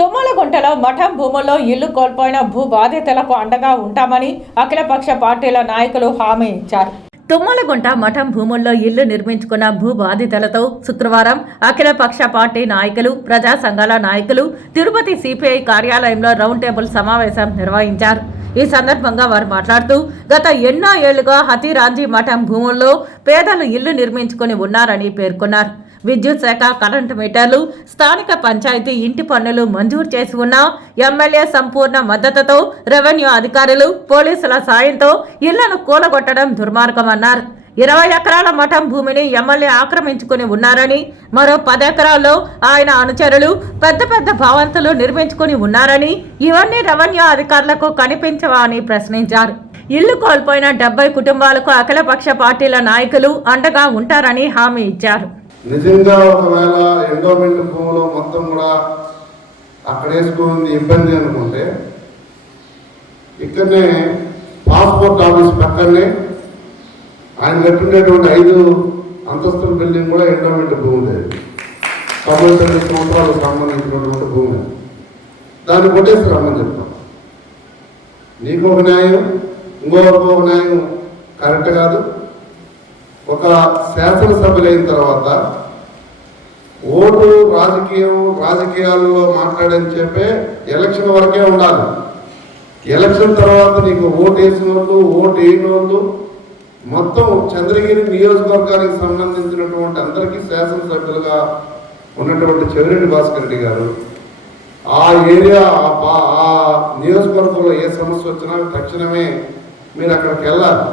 తుమ్మలగుంటలో మఠం భూముల్లో ఇల్లు కోల్పోయిన భూ బాధితులకు అండగా ఉంటామని అఖిలపక్ష పార్టీల నాయకులు హామీ ఇచ్చారు. తుమ్మలగుంట మఠం భూముల్లో ఇల్లు నిర్మించుకున్న భూ బాధితులతో శుక్రవారం అఖిలపక్ష పార్టీ నాయకులు, ప్రజా సంఘాల నాయకులు తిరుపతి సిపిఐ కార్యాలయంలో రౌండ్ టేబుల్ సమావేశం నిర్వహించారు. ఈ సందర్భంగా వారు మాట్లాడుతూ గత ఎన్నో ఏళ్లుగా హతిరాంజీ మఠం భూముల్లో పేదలు ఇల్లు నిర్మించుకుని ఉన్నారని పేర్కొన్నారు. విద్యుత్ శాఖ కరెంటు మీటర్లు, స్థానిక పంచాయతీ ఇంటి పన్నులు మంజూరు చేసి ఉన్న ఎమ్మెల్యే సంపూర్ణ మద్దతుతో రెవెన్యూ అధికారులు, పోలీసుల సాయంతో ఇళ్లను కూలగొట్టడం దుర్మార్గమన్నారు. 20 ఎకరాల మఠం భూమిని ఎమ్మెల్యే ఆక్రమించుకుని ఉన్నారని, మరో 10 ఎకరాల్లో ఆయన అనుచరులు పెద్ద పెద్ద భవంతులు నిర్మించుకుని ఉన్నారని, ఇవన్నీ రెవెన్యూ అధికారులకు కనిపించవా అని ప్రశ్నించారు. ఇల్లు కోల్పోయిన 70 కుటుంబాలకు అఖిలపక్ష పార్టీల నాయకులు అండగా ఉంటారని హామీ ఇచ్చారు. నిజంగా ఒకవేళ ఎండోమెంట్ భూములో మొత్తం కూడా అక్కడ వేసుకుని ఇబ్బంది అనుకుంటే, ఇక్కడనే పాస్పోర్ట్ ఆఫీస్ పక్కనే ఆయన కట్టినటువంటి 5 అంతస్తుల బిల్డింగ్ కూడా ఎండోమెంట్ భూమి, 99 సంవత్సరాలకు సంబంధించినటువంటి భూమి. దాన్ని కొట్టేసి రమ్మని చెప్తాం. నీకు ఒక న్యాయం, ఇంకొక న్యాయం కరెక్ట్ కాదు. ఒక శాసనసభ్యులైన తర్వాత ఓటు రాజకీయాల్లో మాట్లాడని చెప్పే ఎలక్షన్ వరకే ఉండాలి. ఎలక్షన్ తర్వాత నీకు ఓటు వేసిన వాళ్ళు, ఓటు వేయని వాళ్ళు, మొత్తం చంద్రగిరి నియోజకవర్గానికి సంబంధించినటువంటి అందరికీ శాసనసభ్యులుగా ఉన్నటువంటి చెవిరెడ్డి భాస్కర్ రెడ్డి గారు ఆ ఏరియా ఆ నియోజకవర్గంలో ఏ సమస్య వచ్చినా తక్షణమే మీరు అక్కడికి వెళ్ళాలి.